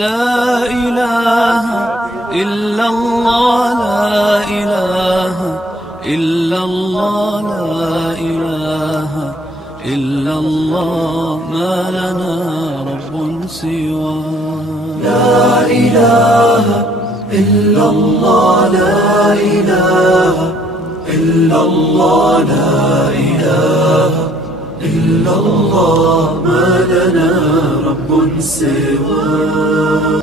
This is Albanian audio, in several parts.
لا إله إلا الله لا إله إلا الله لا إله إلا الله ما لنا رب سواه لا إله إلا الله لا إله إلا الله لا إله إلا الله ما لنا رب سواه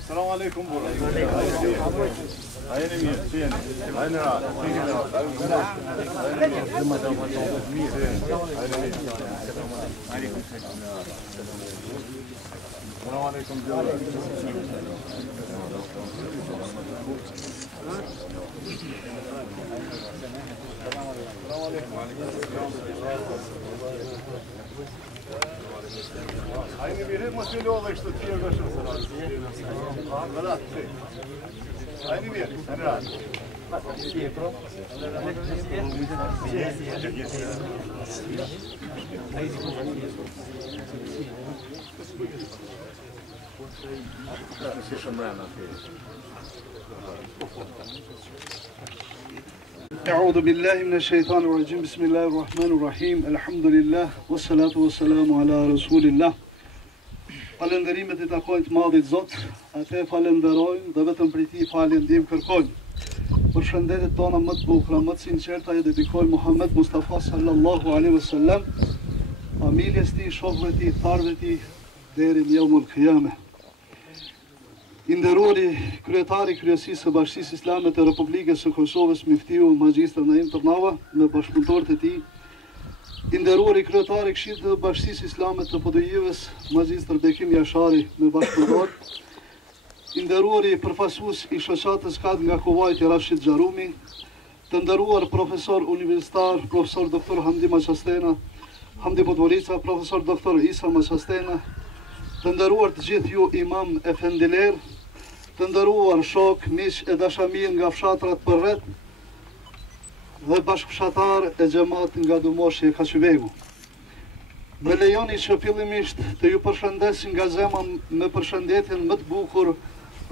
السلام عليكم عيني مين فين عيني راح السلام عليكم Ajni mi rrit mos i lodhe kështu të tjerë nga shumë Ajni mirë, në ratë. أعوذ بالله من الشيطان الرجيم بسم الله الرحمن الرحيم الحمد لله والصلاة والسلام على رسول الله Falënderimet I takojnë të madhit Zot, atë falenderojmë dhe vetëm prej Tij faljen ndihmë kërkojmë. Për shëndetet tona më të bukura, më të sinqerta I dedikojmë Muhammed Mustafa sallallahu alaihi wasallam, familjes tij, shokëve tij, tarëve tij deri në Yawmul Qiyamah. I nderuari kryetari kryesisë së Bashkisë Islame të Republikës së Kosovës, Miftiu Magjistër Naim Tërnava, me bashkëpunëtorët e tij, I nderuari kryetari Këshillit të Bashkisë Islame të PDI-s, Magjistër Bekim Jashari, me bashkëpunëtor, I nderuari përfaqësues I shoqatës Kad nga Kuvajti Rashid Xharumi, të nderuar profesor universitar, profesor doktor Hamdi Maqastena, Hamdi Podgorica, profesor doktor Isa Maqastena, të nderuar të gjithë ju imam efendiler, të nderuar shok, miq e dashamir nga fshatrat përreth, dhe bashkëfshatar e xhamat nga Dumoshi e Kaçyvegu. Më lejoni që fillimisht të ju përshëndes nga zemra me përshëndetjen më të bukur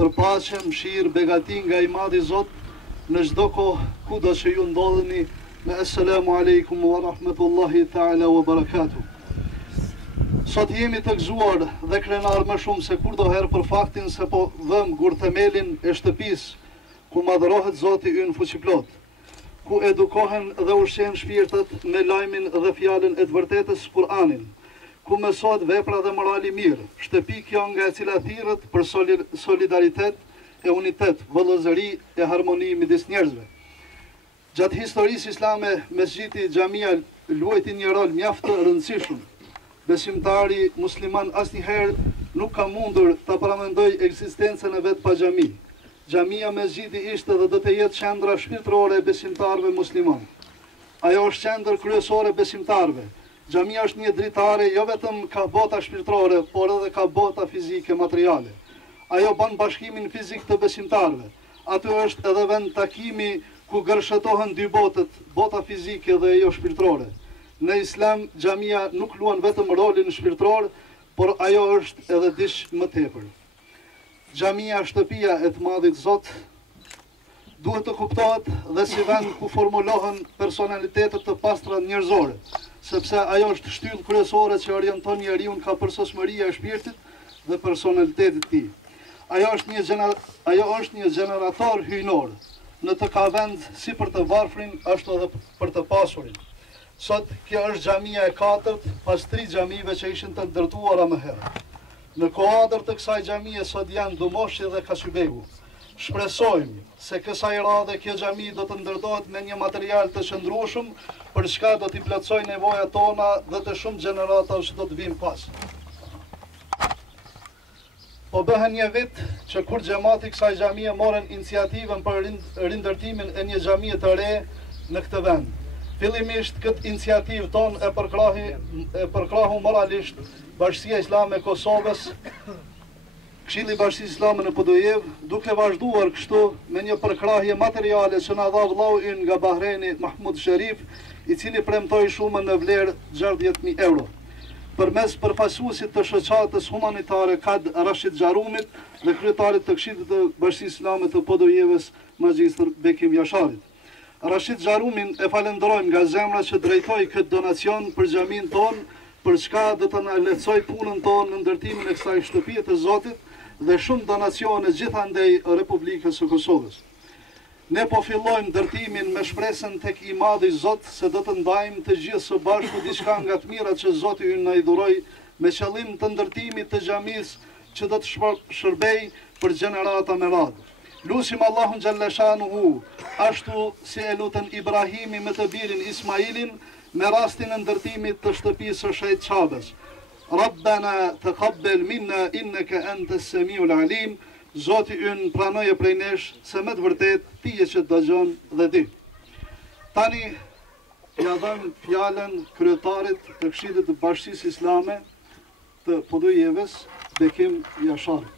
për paqe, mëshirë, begati nga I madhi Zot në çdo kohë kudo që ju ndodheni, me assalamu alaikum wa rahmatullahi ta'ala wa barakatuh. Sot jemi të gëzuar dhe krenar më shumë se kurdoherë për faktin se po vëm gur themelin e shtëpisë ku madhërohet Zoti ynë fuqiplot, ku edukohen dhe ushqen shpirtët me lajmin dhe fjalën e të vërtetës Kur'anin, ku mësohet vepra dhe morali mirë, shtëpi kjo nga e cila thirrët për solidaritet e unitet, vëllëzëri e harmoni midis njerëzve. Gjatë historisë islame, mesxhiti xhamia luajti një rol mjaft të rëndësishëm. Besimtari musliman asnjëherë nuk ka mundur ta paramendojë ekzistencën e vet pa xhami. Xhamia mesxhiti ishte dhe do të jetë qendra shpirtërore e besimtarëve musliman. Ajo është qendër kryesore besimtarëve. Xhamia është një dritare jo vetëm ka bota shpirtërore, por edhe ka bota fizike materiale. Ajo bën bashkimin fizik të besimtarëve. Aty është edhe vend takimi ku gërshëtohen dy botët, bota fizike dhe ajo shpirtërore. Në Islam, xhamia nuk luan vetëm rolin shpirtëror, por ajo është edhe diç më tepër. Xhamia, shtëpia e të madhit Zot, duhet të kuptohet dhe si vend ku formulohen personalitetet të pastra njerëzore, sepse ajo është shtyllë kryesore që orienton njeriu ka përsosmëria e shpirtit dhe personalitetit të tij. Ajo është një gjenerator hyjnor, në të ka vend si për të varfrin, ashtu edhe për të pasurin. Sot kjo është xhamia e katërt pas 3 xhamive që ishin të ndërtuara më herët. Në kuadër të kësaj xhamie sot janë Dumoshi dhe Kasybegu. Shpresojmë se kësaj radhe kjo xhami do të ndërtohet me një material të qëndrueshëm, për çka do t'i plotësoj nevojat tona dhe të shumë gjeneratave që do të vinë pas. Po bëhen një vit që kur xhamati kësaj xhamie morën iniciativën për rindërtimin e një xhamie të re në këtë vend. Fillimisht këtë iniciativë tonë e përkrahu moralisht Bashkia Islame e Kosovës, Këshilli i Bashkisë Islame në Podojev, duke vazhduar kështu me një përkrahje materiale që na dha vllau ynë nga Bahreni, Mahmud Sherif, i cili premtoi shumën në vlerë 60.000 euro. Përmes përfaqësuesit të shoqatës humanitare Kad Rashid Xharumit dhe kryetarit të Këshillit të Bashkisë Islame të Podojevës, Magjistër Bekim Jasharit. Rashid Xharumin e falenderojmë nga zemra që drejtoi këtë donacion për xhamin tonë, për çka do të na lehtësoj punën tonë në ndërtimin e kësaj shtëpie të Zotit dhe shumë donacione gjithandej Republikës së Kosovës. Ne po fillojmë ndërtimin me shpresën tek i Madhi Zot se do të ndajmë të gjithë së bashku diçka nga të mirat që Zoti ynë na i dhuroi me qëllim të ndërtimit të xhamisë që do të shërbej për gjenerata me radhë. Lusim Allahun Gjalleshanuhu, ashtu si e lutën Ibrahimi me të birin Ismailin, me rastin e ndërtimit të shtëpisë së Shejt Çabës. Rabbana taqabbal minna innaka antas samiul alim. Zoti ynë pranoje prej nesh se me të vërtet ti je që dëgjon dhe di. Tani ja dhem fjalën kryetarit të Këshillit të Bashkisë Islame të Podojevës, Bekim Jasharit.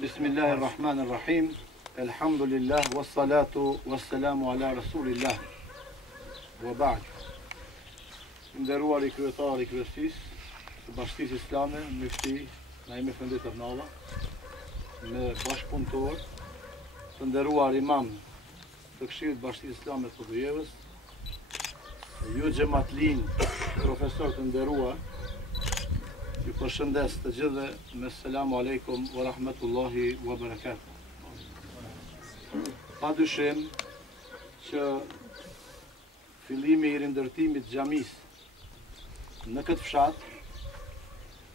Bismillahirrahmanirrahim. Elhamdulillah wassalatu wassalamu ala rasulillah. Wa ba'd. Nderuar i kryetari i kryesisë të Bashkisë Islame, Mufti Naimi Efendi Tërnava, me bashkëpunëtor, të nderuar imam të Këshillit të Bashkisë Islame të Podojevës, ju xhamatlin, profesor të nderuar, ju përshëndes të gjithëve me selamu alejkum wa rahmetullahi wa barakatuh. Pa dyshim që fillimi i rindërtimit të xhamisë në këtë fshat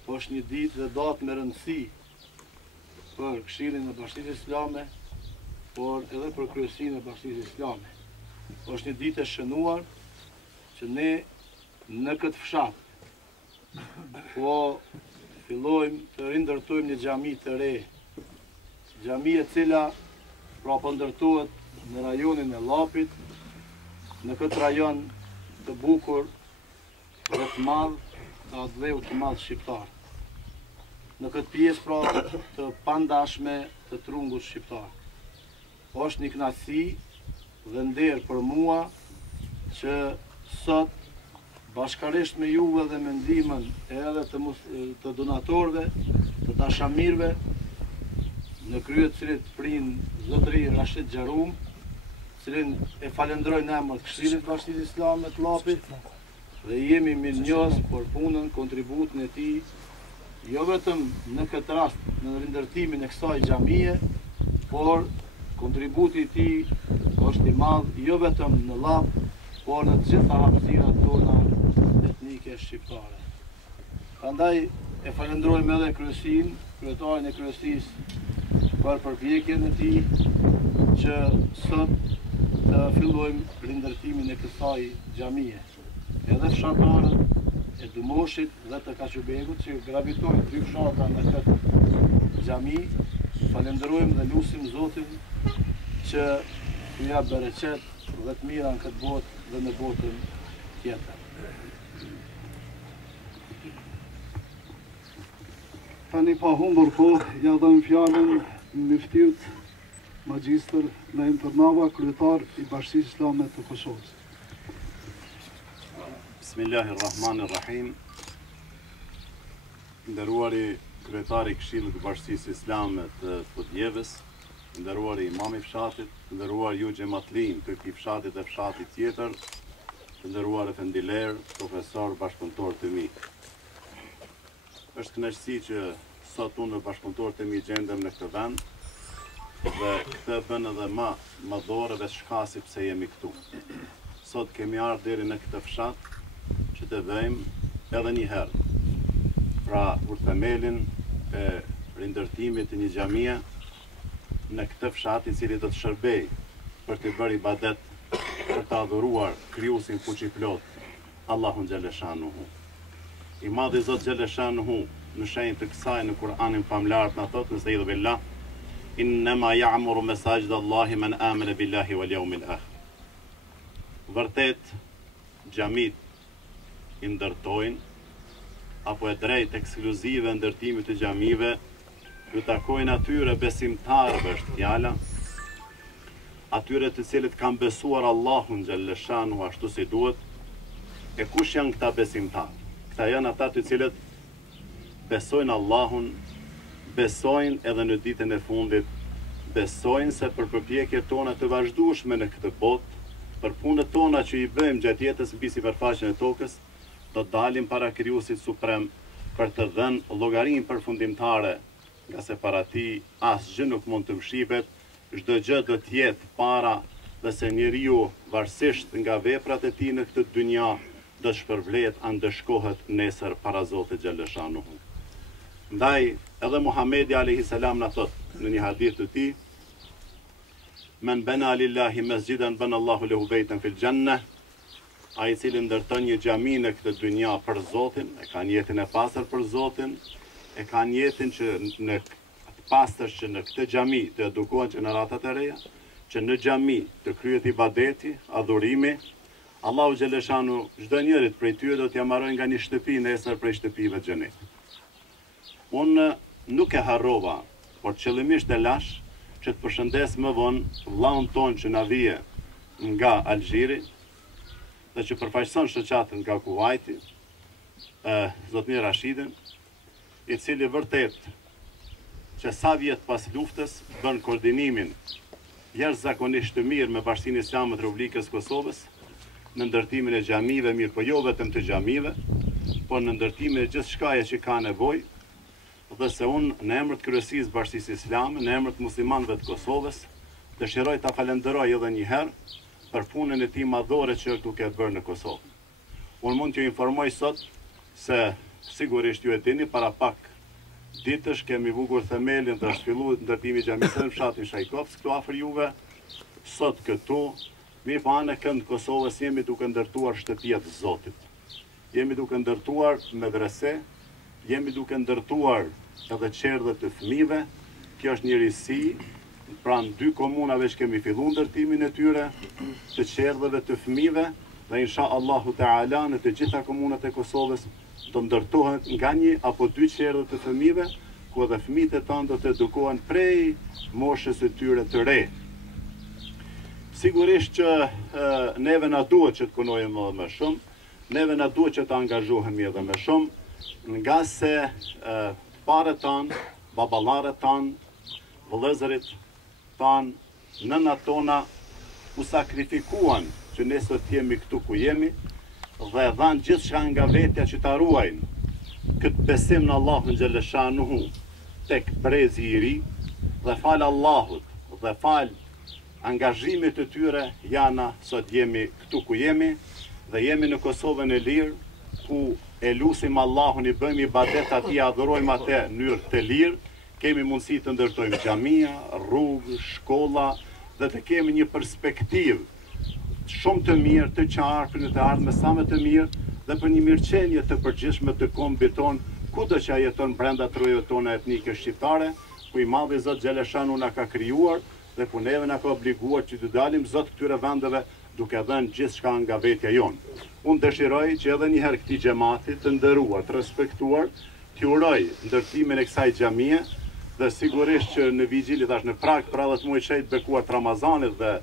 po është një ditë dhe datë me rëndësi për Këshillin e Bashkisë Islame, por edhe për kryesinë e Bashkisë Islame. Po është një ditë e shënuar që ne në këtë fshat po fillojmë të rindërtojmë një xhami të re, xhami e cila pra po ndërtohet në rajonin e Llapit, në këtë rajon të bukur dhe të madh, të atleu të madh shqiptar. Në këtë pjesë pra të pandashme të trungut shqiptar. Është një kënaqësi dhe nder për mua që sot bashkarisht me juve dhe me ndihmën edhe të donatorëve, të dashamirëve, në krye të cilit prind zotëri Rashid Xharum, cilin e falenderoj në emër të Këshillit të Bashkisë Islame të Llapit, dhe jemi mirënjohës për punën, kontributin e tij, jo vetëm në këtë rast në rindërtimin e kësaj xhamie, por kontributi i tij është i madh jo vetëm në Llap, por në të gjitha hapësirat tona etnike shqiptare. Prandaj e falenderojmë edhe kryesinë, kryetarin e kryesisë për përpjekjen e tij që sot të fillojmë rindërtimin e kësaj xhamie. Edhe fshatarët e Dumoshit dhe të Kasybegut që gravitojnë 2 fshatra në këtë xhami, falenderojmë dhe lutim Zotin që t'u jap bereqet dhe të mira në këtë botë dhe në botën tjetër. Tani pa humbur kohë, ja dhem fjalën Muftiut Magjistër Naim Tërnava, kryetar i Bashkisë Islame të Kosovës. Bismillahirrahmanirrahim. Nderuari kryetari i Këshillit të Bashkisë Islame të Podojevës, nderuari imam i fshatit, nderuar ju xhamatlin të këtij fshatit e fshatit tjetër, të nderuar efendiler, profesor, bashkëpunëtor të mi. Është kënaqësi që sot unë dhe bashkëpunëtorët e mi gjendem në këtë vend dhe këtë bën edhe më dorëve shkasi pse jemi këtu. Sot kemi ardhur deri në këtë fshat që të vëjmë edhe një herë. Pra, për themelin e rindërtimit të një xhamie në këtë fshat i cili do të shërbej për të bërë ibadet, për të adhuruar krijuesin fuqiplot, Allahun xhaleshanuhu. I madhi Zot xhaleshanuhu në shenjë të kësaj në Kur'anin famlar na thotë se idhu billah innama ya'muru masajid Allahi man amana billahi wal yawmil akhir. Vërtet xhamit i ndërtojnë apo e drejt ekskluzive ndërtimit të xhamive ju takojnë atyre besimtarëve është fjala, atyre të cilët kanë besuar Allahun xhaleshanu ashtu si duhet. E kush janë këta besimtarë? Këta janë ata të cilët besojnë Allahun, besojnë edhe në ditën e fundit, besojnë se për përpjekjet tona të vazhdueshme në këtë botë, për punët tona që i bëjmë gjatë jetës mbi sipërfaqen e tokës, do të dalim para Krijuesit suprem për të dhënë llogarinë përfundimtare, nga se para tij asgjë nuk mund të mshipet, çdo gjë do të jetë para, dhe se njeriu varësisht nga veprat e tij në këtë dynja do shpërblet andëshkohet nesër para Zotit xhaleshanuhu. Ndaj edhe Muhamedi alayhi salam na thot në një hadith të tij, men bana lillahi masjidan bana Allahu lahu baytan fil janna, ai i cili ndërton një xhami në këtë dynja për Zotin, e ka jetën e pastër për Zotin, e ka jetën që në pastër që në këtë xhami të edukohen gjeneratat e reja, që në xhami të kryhet ibadeti, adhurimi. Allahu xhaleshanu çdo njërit prej tyre do t'ia marrojë nga një shtëpi nesër prej shtëpive të xhenetit. Unë nuk e harrova, por qëllimisht e lash që të përshëndes më vonë vllaun ton që na vije nga Alxhiri dhe që përfaqëson shoqatën nga Kuvaiti, zotërin Rashidin, i cili vërtet që sa vjet pas luftës bën koordinimin jashtëzakonisht të mirë me Bashkinë Islame të Republikës Kosovës në ndërtimin e xhamive, mirë po jo vetëm të xhamive, por në ndërtimin e gjithçkaje që ka nevojë, dhe se unë në emër të kryesisë Bashkisë Islame, në emër të muslimanëve të Kosovës, dëshiroj ta falenderoj edhe një herë për punën e tij madhore që është duke bërë në Kosovë. Unë mund t'ju informoj sot se sigurisht ju e dini, para pak ditësh kemi vugur themelin dhe është filluar ndërtimi i xhamisë në fshatin Shajkovsk këtu afër juve. Sot këtu, mi pa anë kënd Kosovës jemi duke ndërtuar shtëpia të Zotit. Jemi duke ndërtuar medrese, jemi duke ndërtuar edhe qerdhe të fëmijëve. Kjo është një risi, pranë 2 komunave që kemi filluar ndërtimin e tyre të qerdheve të fëmijëve, dhe insha Allahu Teala në të gjitha komunat e Kosovës do ndërtohen nga 1 apo 2 qerdhe të fëmijëve, ku edhe fëmijët e tanë do të edukohen prej moshës së tyre të re. Sigurisht që neve na duhet që të punojmë edhe më shumë, neve na duhet që të angazhohemi edhe më shumë, nga se parët tanë, baballarët tanë, vëllezërit tanë, nënat tona u sakrifikuan që ne sot jemi këtu ku jemi, dhe dhanë gjithçka nga vetja që ta ruajnë këtë besim në Allahun xhaleshanuhu tek brezi i ri, dhe fal Allahut dhe fal angazhimit të tyre jana sot jemi këtu ku jemi, dhe jemi në Kosovën e lirë, ku e lusim Allahun, i bëjmë ibadet atij, adhurojmë atë në mënyrë të lirë, kemi mundësi të ndërtojmë xhamia, rrugë, shkolla, dhe të kemi një perspektivë shumë të mirë, të qartë për një të ardhme sa më të mirë, dhe për një mirëqenie të përgjithshme të kombit ton, kudo që jeton brenda trojave tona etnike shqiptare, ku i madhi Zot xhaleshanu na ka krijuar dhe ku neve na ka obliguar që të dalim Zot këtyre vendeve duke dhënë gjithçka nga vetja jonë. Unë dëshiroj që edhe një herë këtij xhamati të nderuar, të respektuar, t'i uroj ndërtimin e kësaj xhamie, dhe sigurisht që në vigjili tash në prag për 10 muaj të bekuar të Ramazanit dhe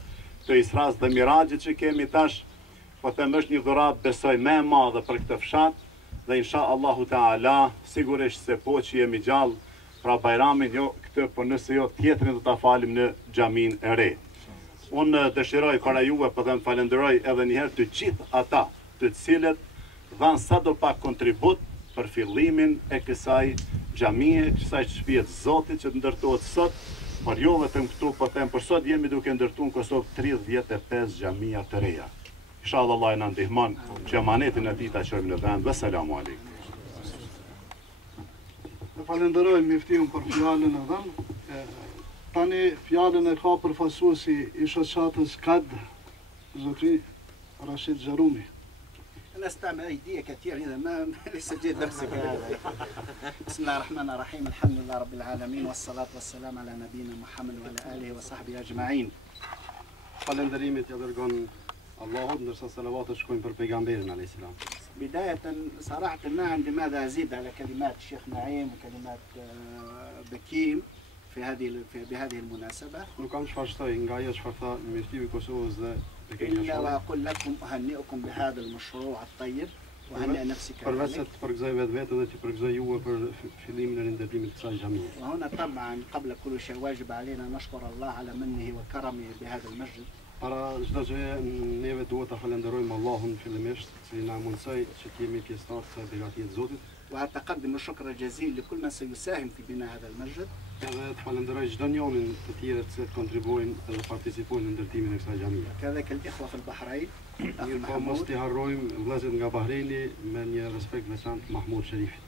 të Isras dhe Mirajit që kemi tash, po them është një dhuratë besoj më e madhe për këtë fshat, dhe insha Allahu Teala sigurisht se po që jemi gjallë, pra Bajramin jo këtë, po nëse jo tjetrin do ta falim në xhamin e re. Unë dëshiroj para juve, po them falenderoj edhe një herë të gjithë ata të cilët dhanë sadopak kontribut për fillimin e kësaj xhamie, kësaj shtëpie të Zotit që ndërtohet sot, Por jo vetëm këtu, po them për sot jemi duke ndërtuar në Kosovë 35 xhamia të reja. Inshallah Allah na ndihmon që amanetin e tij ta çojmë në vend. Veselamu aleikum. Ne falenderojmë miftin për fjalën e dhënë. Tani fjalën e ka përfaqësuesi i shoqatës KAD, zotri Rashid Xharumi. أنا استعمل أيديا كثير إذا ما ليس جيد درسك هذا. بسم الله الرحمن الرحيم الحمد لله رب العالمين والصلاة والسلام على نبينا محمد وعلى آله وصحبه أجمعين. Falënderimet ja dërgon Allahut, ndërsa salavatet shkojnë për pejgamberin alayhis salam. بداية صراحة ما عندي ماذا أزيد على كلمات الشيخ نعيم وكلمات بكيم بهذه المناسبة. Nuk kam çfarë shtoj nga ajo çfarë tha Muftiu i Kosovës dhe إلا وأقول لكم أهنئكم بهذا المشروع الطيب وأهنئ نفسي përveç se كذلك. të përgëzoj vetë dhe të përgëzoj juve për fillimin e rindërtimit të kësaj xhamie. وهنا طبعا قبل كل شيء واجب علينا نشكر الله على منه وكرمه بهذا المسجد. Para çdo gjëje neve duhet ta falenderojmë Allahun fillimisht, i cili na mundsoi që të jemi pjesëtar të begatit të Zotit. وأتقدم الشكر الجزيل لكل من سيساهم في بناء هذا المسجد. Edhe të falenderoj çdo njonin të tjerë që kontribuojnë dhe participojnë në ndërtimin e kësaj xhamie. كذلك الإخوة في البحرين الأخ Mirë po mos محمود t'i harrojmë vëllezërit nga Bahrejni me një respekt veçantë Mahmud Sherifi.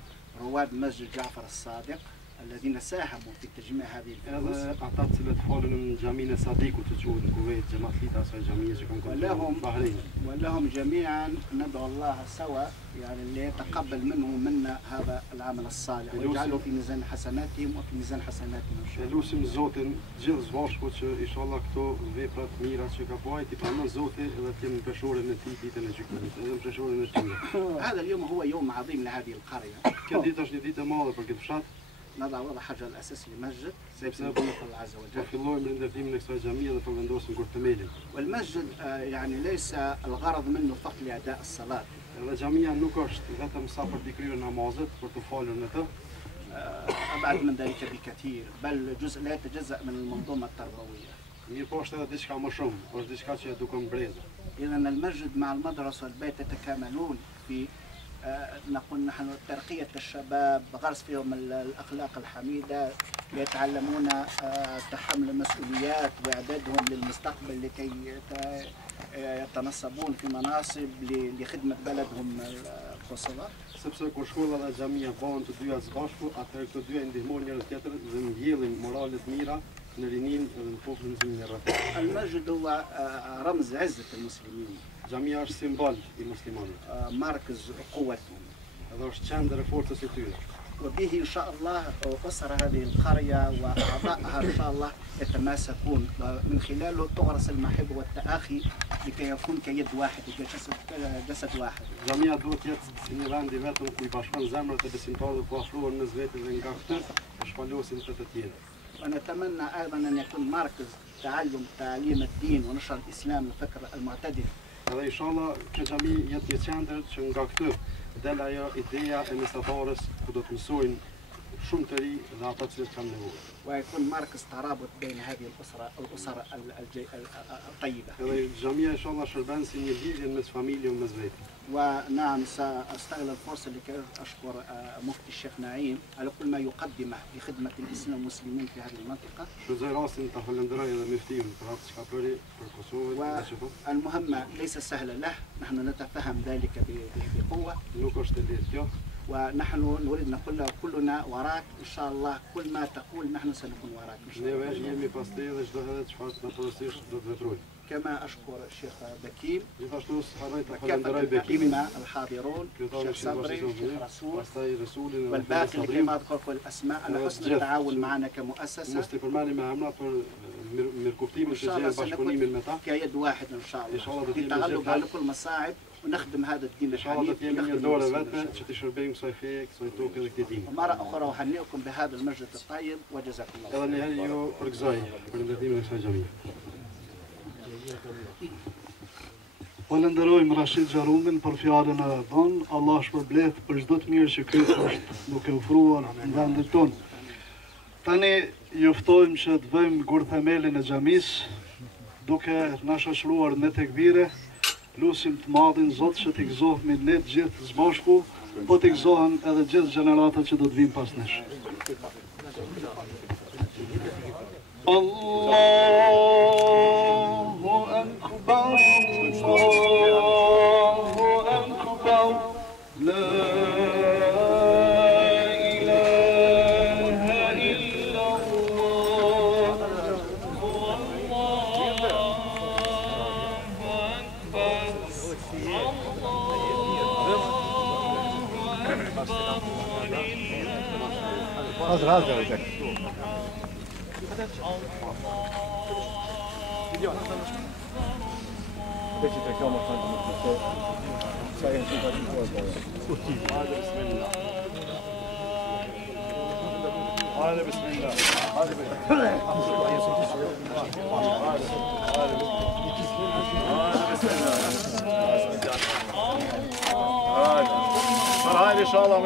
رواد مسجد جعفر الصادق الذين ساهموا في تجميع هذه الفلوس. Edhe ata të cilët folën në xhaminë e Sadikut të quhet në Kuvejt, xhamatlita asaj xhamie që kanë kontribuar në Bahrejn. ولهم جميعا ندعو الله سوا يعني ليتقبل منهم منا هذا العمل الصالح ويجعله في ميزان حسناتهم وفي ميزان حسناتنا إن شاء E الله. lusim Zotin gjithë bashku që inshallah këto vepra të mira që ka bëjë ti pranon Zoti edhe të jemi në peshorën e tij ditën e gjykimit, edhe në peshorën e tyre. هذا اليوم هو يوم عظيم لهذه القرية. Kjo ditë është një ditë e madhe për këtë fshat, نضع وضع حجر الأساس لمسجد sepse بإذن الله عز do وجل. fillojmë rindërtimin e kësaj xhamie dhe po vendosim kur themelin. والمسجد يعني ليس الغرض منه فقط لأداء الصلاة. Edhe xhamia nuk është vetëm sa për të kryer namazet, për të falur në të, أبعد من ذلك بكثير بل جزء لا يتجزأ من المنظومة التربوية. mirë po është edhe diçka më shumë, është diçka që edukon breza. إذا المسجد مع المدرسة والبيت يتكاملون في نقول نحن ترقية الشباب غرس فيهم الأخلاق الحميدة يتعلمون تحمل المسؤوليات وإعدادهم للمستقبل لكي يتنصبون في مناصب لخدمة بلدهم Kosova. Sepse kur shkolla dhe xhamia bëhen të dyja së bashku, atëherë këto dyja ndihmojnë njëri tjetrin dhe mbjellin morale të mira në rinin dhe në popullin e rreth. المسجد هو رمز عزة المسلمين. Xhamia është simbol i muslimanëve, مركز قوتهم. edhe është qendër e forcës së tyre. وبه إن شاء الله أسر هذه القرية وأعضائها إن شاء الله يتماسكون من خلاله تغرس المحبة والتآخي لكي يكون كيد واحد كجسد واحد. Xhamia duhet të jetë si një vend i vetëm ku i bashkon zemrat e besimtarëve ku afrohen në vetë dhe nga këtë e shpalosin të të tjerë. ونتمنى أيضا أن يكون مركز تعليم الدين ونشر الإسلام الفكر المعتدل. Edhe inshallah kjo xhami jetë një qendër që nga këtë del ajo ideja e mesatarës ku do të mësojnë shumë të ri dhe ata që kanë nevojë. ويكون مركز ترابط بين هذه الأسر الطيبة. Edhe xhamia inshallah shërben si një lidhje mes familjes mes vetë. ونعم سأستغل الفرصة لكي أشكر مفتي الشيخ نعيم على كل ما يقدمه لخدمة الإسلام والمسلمين في هذه المنطقة. Shfrytëzoj rastin ta falenderoj edhe muftin për atë që ka bërë për Kosovën dhe shefot. والمهمة ليس سهلة له، نحن نتفهم ذلك بقوة. Nuk është e lehtë kjo. ونحن نريد نقول له كلنا وراك إن شاء الله كل ما تقول نحن سنكون وراك إن شاء Neve الله. jemi pas teje dhe çdo herë çfarë të na porosish do të veprojmë. كما أشكر الشيخ بكيم Gjithashtu harroj ta وكافة falenderoj Bekimin, الأئمة الحاضرون kryetari الشيخ i صبري Këshillit الشيخ رسول pastaj Resulin dhe والباقي لكي Sabrin. ما أذكر كل الأسماء على حسن التعاون معنا كمؤسسة. Mos të përmani me emra për mirëkuptimin وإن që شاء الله gjejmë bashkëpunimin me ta. كيد واحد إن شاء إن شاء الله الله بتجيب للتغلب الجبل. على كل المصاعب ونخدم هذا الدين Inshallah do الحنيف të jemi një ونخدم dorë المسلمين vete إن شاء që të shërbejmë kësaj feje, kësaj toke dhe këtij dini. الله. ومرة أخرى أهنئكم بهذا المسجد الطيب وجزاكم الله Edhe një herë ju përgëzoj për ndërtimin e kësaj xhamie. Falenderojmë Rashid Xharumin për fjalën e dhënë. Allah shpërblet për çdo të mirë që ky është duke ofruar në vendin tonë. Tani ju ftojmë që të vëjmë gur themelin e xhamisë, duke na shoqëruar në tekbire. Lusim të madhin Zot që t'i gëzohemi ne të gjithë së bashku, po t'i gëzohen edhe gjithë gjeneratat që do të vinë pas nesh. Allahu Akbar, Allahu Akbar, la ilaha illallah, Haydi inşallah.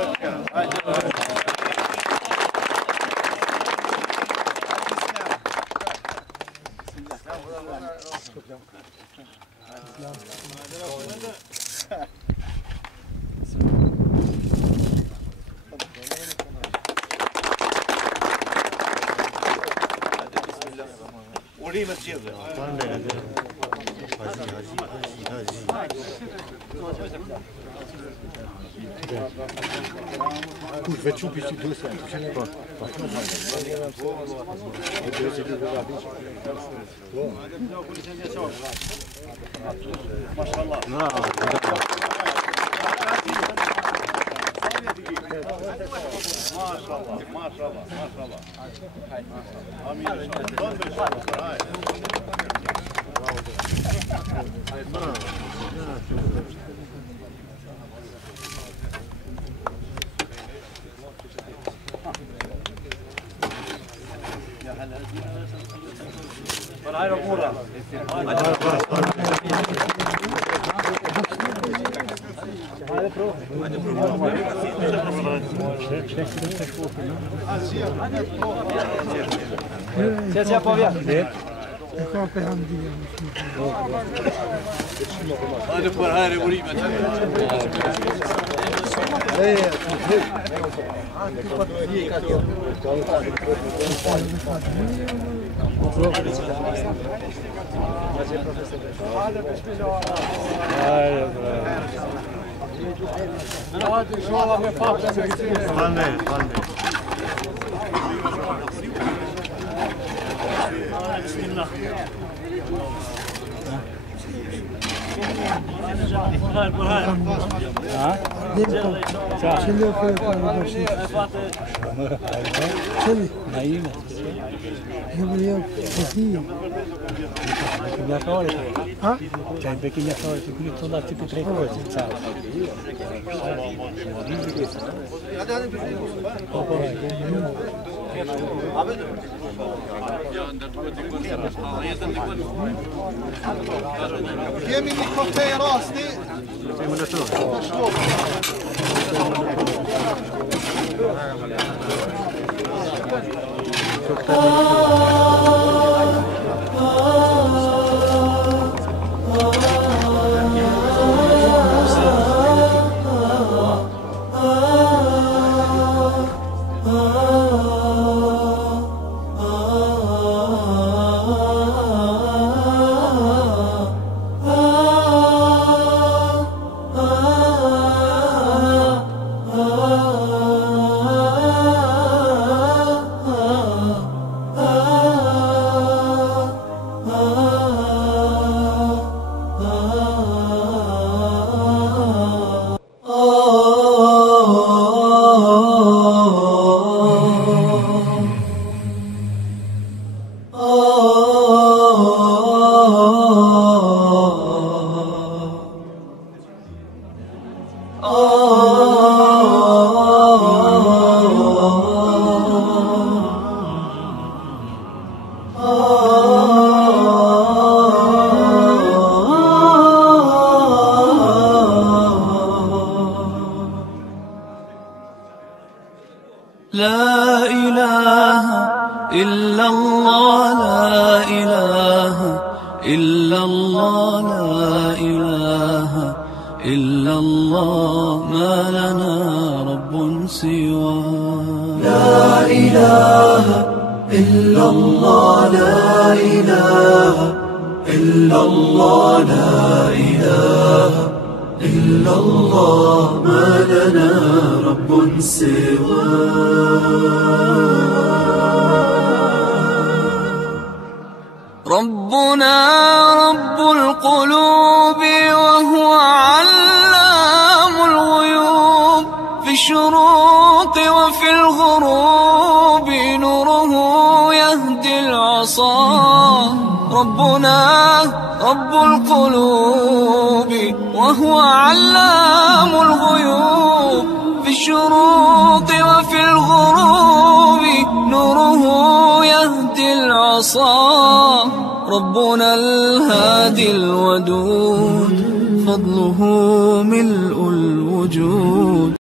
Urimet gjithë. Kush vetë çupi si duhet të shënë po. Mashallah. Maşallah. Amin. Сейчас повiem. Hadi por hayır vurayım ben. Kemi një koktej rasti. لا إله إلا الله لا إله إلا الله لا إله إلا الله ما لنا رب سواه لا إله إلا الله لا إله إلا الله لا إله إلا الله ما لنا رب سواه ربنا رب القلوب وهو علام الغيوب في الشروق وفي الغروب نوره يهدي العصا ربنا رب القلوب وهو علام الغيوب في الشروق وفي الغروب نوره يهدي العصا ربنا الهادي الودود فضله ملء الوجود